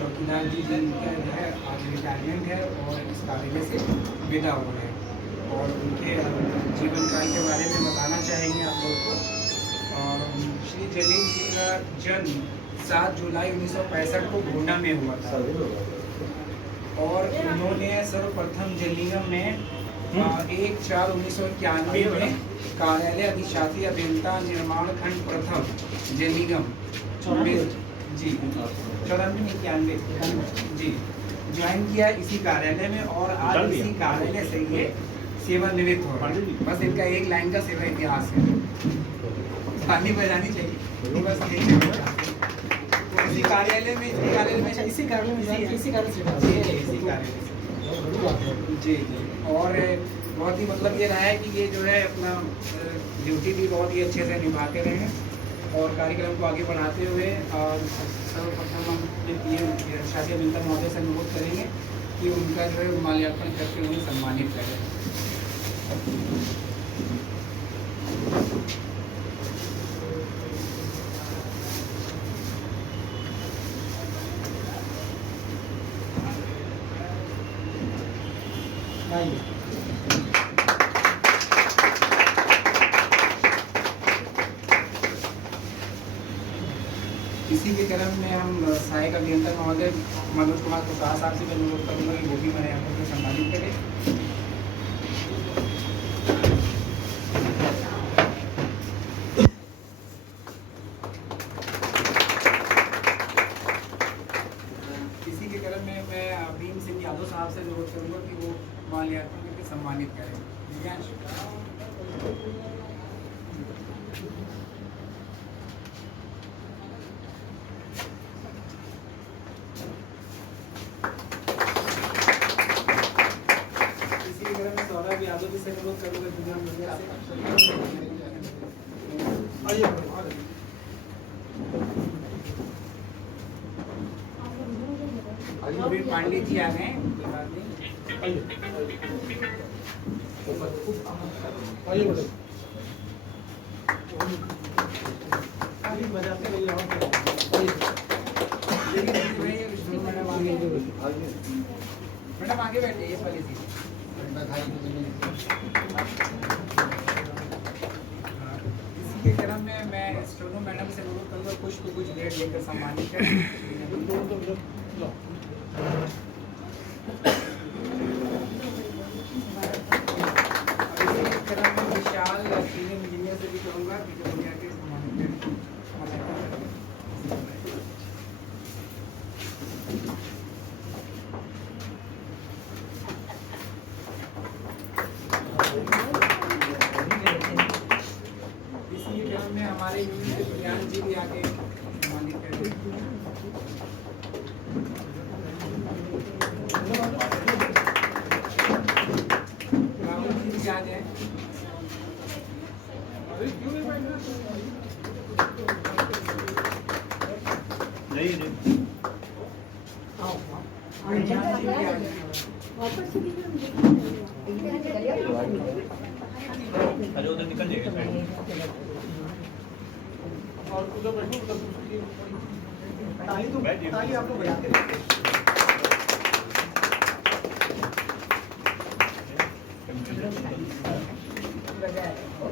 चौकीदार जी जिनका जो है आज रिटायरमेंट है और इस कार्यालय से विदा हो रहे हैं, और उनके जीवन काल के बारे में बताना चाहेंगे आप लोग को। श्री जलील जी का जन्म 7 जुलाई 1965 को गोंडा में हुआ था, और उन्होंने सर्वप्रथम जलीगम में 1/4/1991 में कार्यालय अधिशासी अभियंता निर्माण खंड प्रथम जलीगम जी 94 जी ज्वाइन किया इसी कार्यालय में, और आज इसी कार्यालय से ये सेवानिवृत्त हो रहा है। बस इनका एक लाइन का सेवा इतिहास है, ताली बजानी चाहिए बस यही है। तो इसी कार्यालय में जी, और बहुत ही मतलब ये रहा है कि ये जो है अपना ड्यूटी भी बहुत ही अच्छे से निभाते रहे हैं, और कार्यक्रम को आगे बढ़ाते हुए सर्वप्रथम हम पीएम शादी अभियंता महोदय से अनुरोध करेंगे कि उनका जो है माल्यार्पण करके उन्हें सम्मानित करें। इसी के क्रम में हम सहायक अभियंता महोदय मनोज कुमार कुशवाहा साहब से अनुरोध करूँगा कि वो भी मैंने यहाँ पर सम्मानित करें। इसी के क्रम में मैं भीम सिंह यादव साहब से अनुरोध करूँगा कि वो माल्यार्पण करके सम्मानित करें। यादव से अनुरोध करूँगा पांडे जी आ गए, मैडम आगे बैठे इस वाली सीट। इसी के क्रम में मैं स्टोनो मैडम से अनुरोध करूँगा पुष्प कुछ भेंट लेकर सम्मानित करें। इसी के क्रम में विशाल सीनियर इंजीनियर से भी कहूँगा कि दुनिया के सम्मानित करें। हमारे यूनिट के प्रधान जी भी आगे सम्मानित करें। राहुल जी भी आ जाए। अरे उधर निकल जाएगा और उधर बैठो, ताली आप लोग बजाते रहिए।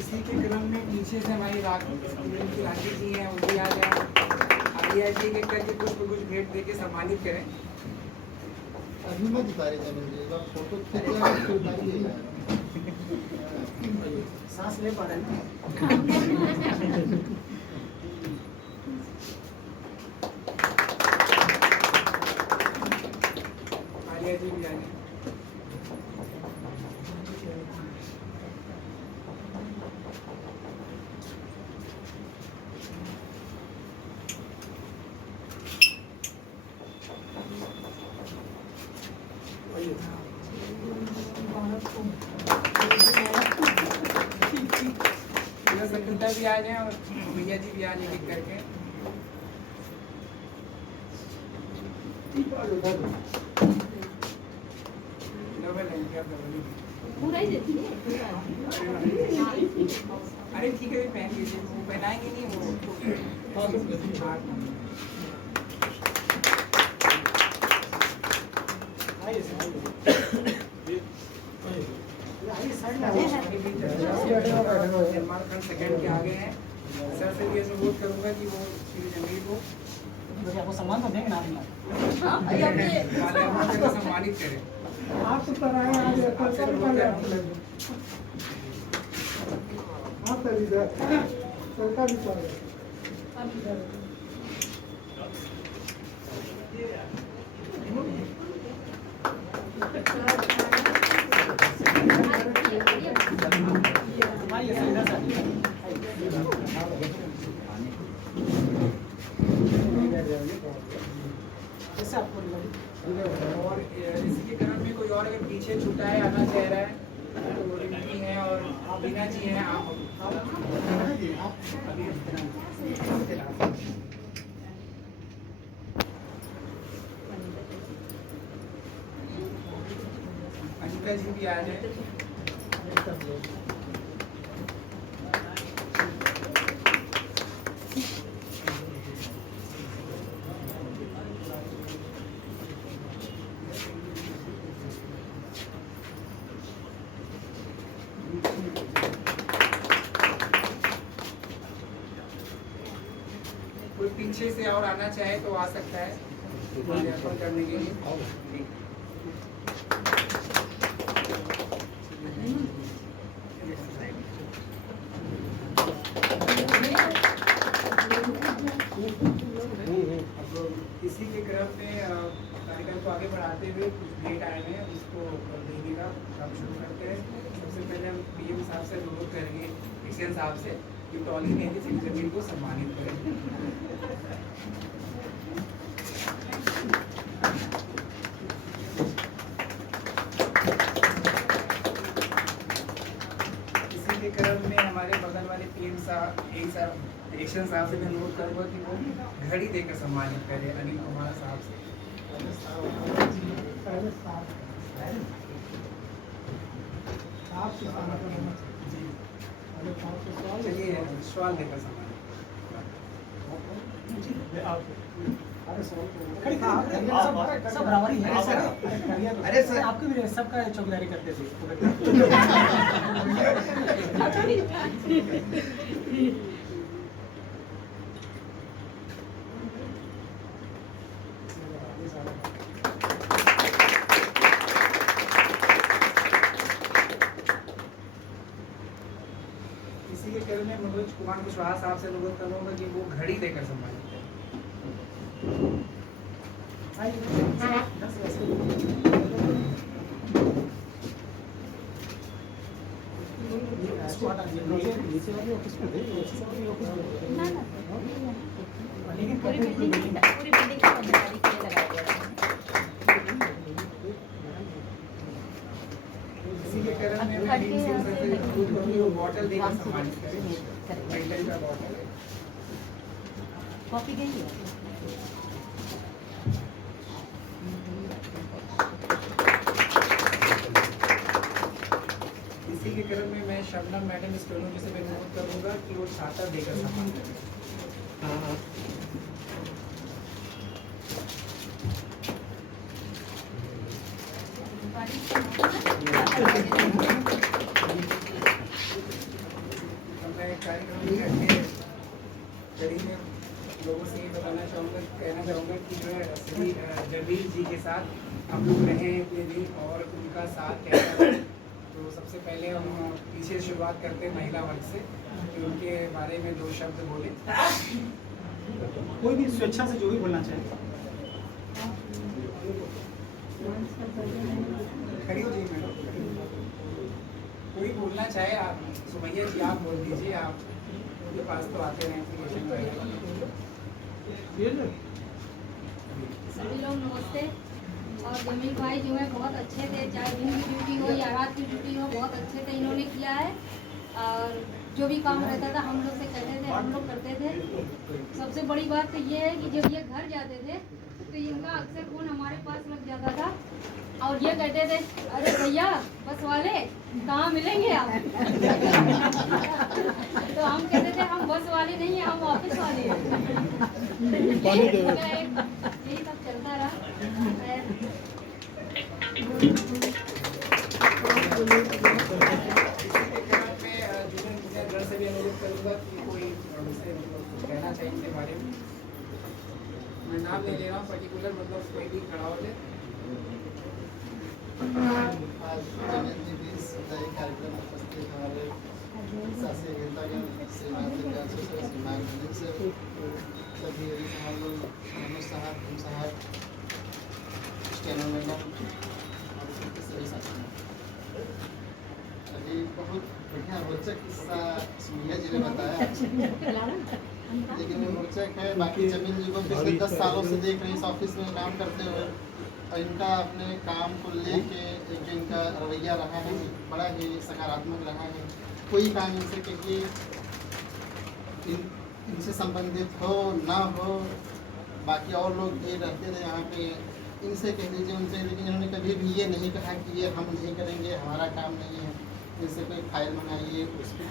इसी के क्रम में पीछे से हमारी राखी जी हैं, वो भी आ जाए। आलिया जी के करके कुछ भेंट दे के सम्मानित करें। अभी मैं दिखा रही था, फोटो खींच सांस ले पा रहे हैं। आलिया जी भी आ गए। सेक्रेटरी भी आ जाए और भैया जी भी आ जाए लिख करके। पूरा ही देती है। अरे ठीक है पहन लीजिए, वो पहनाएंगे नहीं वो। चरण सेकंड के आगे हैं। सर से भी अनुरोध करूंगा कि वो श्री जमील को आपको सम्मान तो देंगे ना माल्यार्पण से सम्मानित करें। आप तो पर आए आज आपसे अनुरोध कर रहा हूं। आप कर दीजिए सरकार भी कर और इसी के क्रम में कोई और अगर पीछे छूटा है, आना चाह रहा है, तो रिंकी है और बीना जी हैं। आप अभी अनिता जी भी आ जाए। कोई पीछे से और आना चाहे तो आ सकता है माल्यार्पण करने के लिए। इसी के क्रम में कार्यक्रम को आगे बढ़ाते हुए कुछ भेंट आए हैं, उसको देने का काम शुरू करते हैं। सबसे पहले हम पीएम साहब से अनुरोध करेंगे, एक्शन साहब से, कि टॉली ने श्री जमील को सम्मानित करें। इसी के क्रम में हमारे बगल वाले पीएम साहब एक्शन साहब से भी अनुरोध करूँगा कि वो घड़ी देकर सम्मानित करें अनिल कुमार साहब से। चलिए सवाल देकर सम्मानित। सब बराबरी है अरे सर आपके भी सबका चौकीदारी करते थे इसी के क्रम में मनोज कुमार कुशवाहा साहब से अनुरोध करूंगा कि वो घड़ी देकर सम्मानित करें। पूरी बिल्डिंग का कर्मचारी के लिए लगाया गया है। इसी के क्रम में मैं टीम से अनुरोध करूंगी वो बॉटल देकर सम्मानित करें। मेटल का बॉटल है। कॉपी गई है। इसी के क्रम में मैं शबनम मैडम स्टोनों से भी अनुरोध करूंगा कि वो छाता देकर सम्मानित करें। मैं कार्यक्रम की अगले कड़ी में लोगों से ये बताना चाहूँगा, कहना चाहूँगा कि जो है श्री जमील जी के साथ हम लोग रहे हैं इतने दिन और उनका साथ कैसा है। तो सबसे पहले हम पीछे से शुरुआत करते हैं महिला वर्ग से, कि उनके बारे में दो शब्द बोले। कोई भी स्वेच्छा से जो भी बोलना चाहे। खड़ी हो जाइए मैडम। कोई बोलना चाहे आप, सुमैया जी आप बोल दीजिए, आप के पास तो आते हैं एप्लीकेशन वगैरह। सभी लोग नमस्ते। और जमील भाई जो है बहुत अच्छे थे, चाहे दिन की ड्यूटी हो या रात की ड्यूटी हो, बहुत अच्छे थे इन्होंने किया है। और जो भी काम रहता था हम लोग से कहते थे, हम लोग करते थे। सबसे बड़ी बात तो ये है कि जब ये घर जाते थे तो इनका अक्सर फोन हमारे पास लग जाता था और ये कहते थे, अरे भैया बस वाले कहाँ मिलेंगे आप? तो हम कहते थे हम बस वाले नहीं हैं, हम ऑफिस वाले हैं। यही सब चलता रहा। से भी अनुरोध नाम नहीं ले रहा हूँ पर्टिकुलर, मतलब कोई भी खड़ा हो जाए। आज जमीन जी भी इस कार्यक्रम में उपस्थित हमारे शासी अभियंतागण श्रीमान दिव्यांशु सर, श्रीमान रंजित सर, सभी साहब लोग, अहमद साहब, हम साहब, स्टेनो मैडम और सबके सभी साथी। अभी बहुत बढ़िया रोचक किस्सा सुनिया जी ने बताया, लेकिन वो रोचक है। बाकी जमीन जी को पिछले 10 सालों से देख रहे हैं इस ऑफिस में काम करते हुए, और इनका अपने काम को लेके एक जो इनका रवैया रहा है बड़ा ही सकारात्मक रहा है। कोई काम इनसे कहिए इनसे संबंधित हो ना हो, बाकी और लोग भी रहते थे यहाँ पे, इनसे कह दीजिए उनसे, लेकिन इन्होंने कभी भी ये नहीं कहा कि ये हम नहीं करेंगे, हमारा काम नहीं है। जैसे कोई फाइल मंगाइए उसकी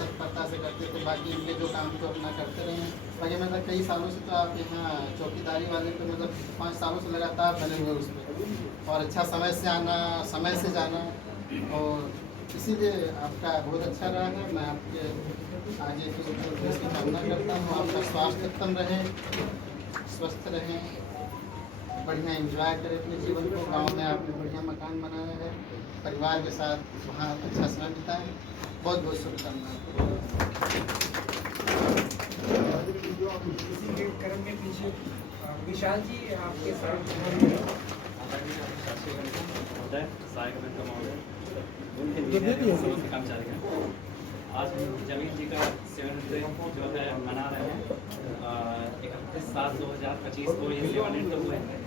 तत्परता से करते थे, बाकी इनके जो काम तो अपना करते रहे हैं। बाकी मतलब कई सालों से तो आप यहाँ चौकीदारी वाले पे मतलब 5 सालों से लगातार बने हुए उस पर, और अच्छा समय से आना, समय से जाना, और इसीलिए आपका बहुत अच्छा रहा है। मैं आपके आगे की इसकी कामना करता हूँ, आपका स्वास्थ्य उत्तम रहे, स्वस्थ रहें, बढ़िया एंजॉय करें अपने जीवन को। गांव में आपने बढ़िया मकान बनाया है, परिवार के साथ वहाँ अच्छा समय बिताएं। बहुत बहुत शुभकामनाएं। इसी के क्रम में पीछे विशाल जी आपके साथ आज जमीन जी का 7th जो है मना रहे हैं। 31/7/2025 को ये 7 हुए हैं।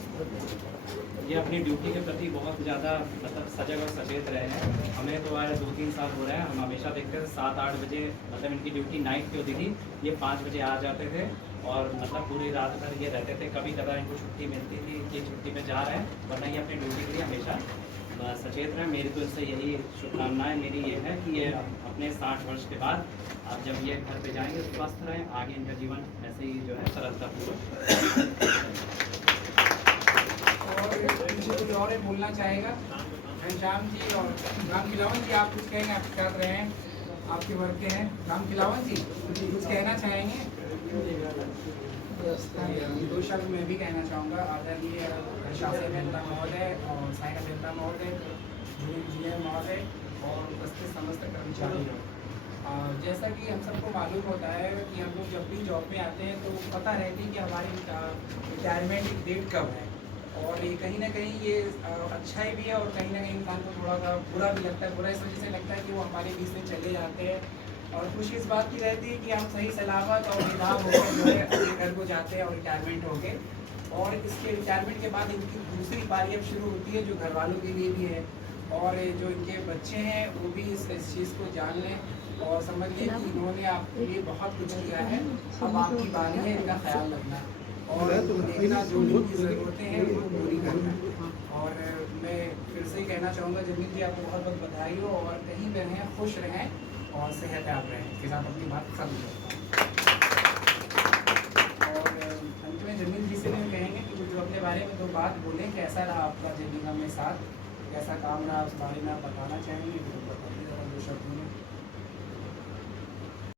ये अपनी ड्यूटी के प्रति बहुत ज़्यादा मतलब सजग और सचेत रहे हैं। हमें तो आए 2-3 साल हो रहे हैं, हम हमेशा देखते थे 7-8 बजे, मतलब इनकी ड्यूटी नाइट की होती थी, ये 5 बजे आ जाते थे और मतलब पूरी रात भर ये रहते थे। कभी कभार इनको छुट्टी मिलती थी कि छुट्टी पे जा रहे हैं, वरना ये अपनी ड्यूटी के लिए हमेशा सचेत रहें। मेरी तो इससे यही शुभकामनाएँ मेरी ये है कि ये अपने 60 वर्ष के बाद अब जब ये घर पे जाएंगे स्वस्थ रहें, आगे इनका जीवन ऐसे ही जो है सरलतापूर्वक। और पीछे कोई और बोलना चाहेगा? घनश्याम जी और राम खिलावन जी, आप कुछ कहेंगे? आपके साथ रहे हैं, आपके वर्ग के हैं। राम खिलावन जी कुछ कहना चाहेंगे? 2 शब्द मैं भी कहना चाहूँगा। आदरणीय शासी अभियंता महोदय और सहायक अभियंता महोदय, इंजीनियर महोदय और उपस्थित समस्त कर्मचारी। जैसा कि हम सबको मालूम होता है कि हम लोग जब भी जॉब में आते हैं तो पता रहती है कि हमारी रिटायरमेंट की डेट कब है, और ये कहीं ना कहीं ये अच्छा ही भी है और कहीं ना कहीं इंसान को थोड़ा सा बुरा भी लगता है। बुरा इस वजह से लगता है कि वो हमारे बीच से चले जाते हैं, और खुशी इस बात की रहती है कि हम सही सलामत और निदान होकर जो है अपने घर को जाते हैं और रिटायरमेंट हो गए। और इसके रिटायरमेंट के बाद इनकी दूसरी पारी अब शुरू होती है, जो घर वालों के लिए भी है, और जो इनके बच्चे हैं वो भी इस चीज़ को जान लें और समझ लें कि इन्होंने आपके लिए बहुत कुछ किया है। अब आपकी बारी है इनका ख्याल रखना और देखना, जो उनकी ज़रूरतें हैं वो पूरी करना। और मैं फिर से कहना चाहूँगा जमीन जी, आपको बहुत बहुत बधाई हो, और कहीं भी रहें खुश रहें और सेहतयाब रहें। इसके साथ अपनी बात खत्म करता हूँ। और अंत में जमीन जी से भी कहेंगे कि जो अपने बारे में 2 बात बोलें, कैसा रहा आपका जमीन में साथ, कैसा काम रहा, उस बारे में आप बताना चाहेंगे? 2 शब्दों में।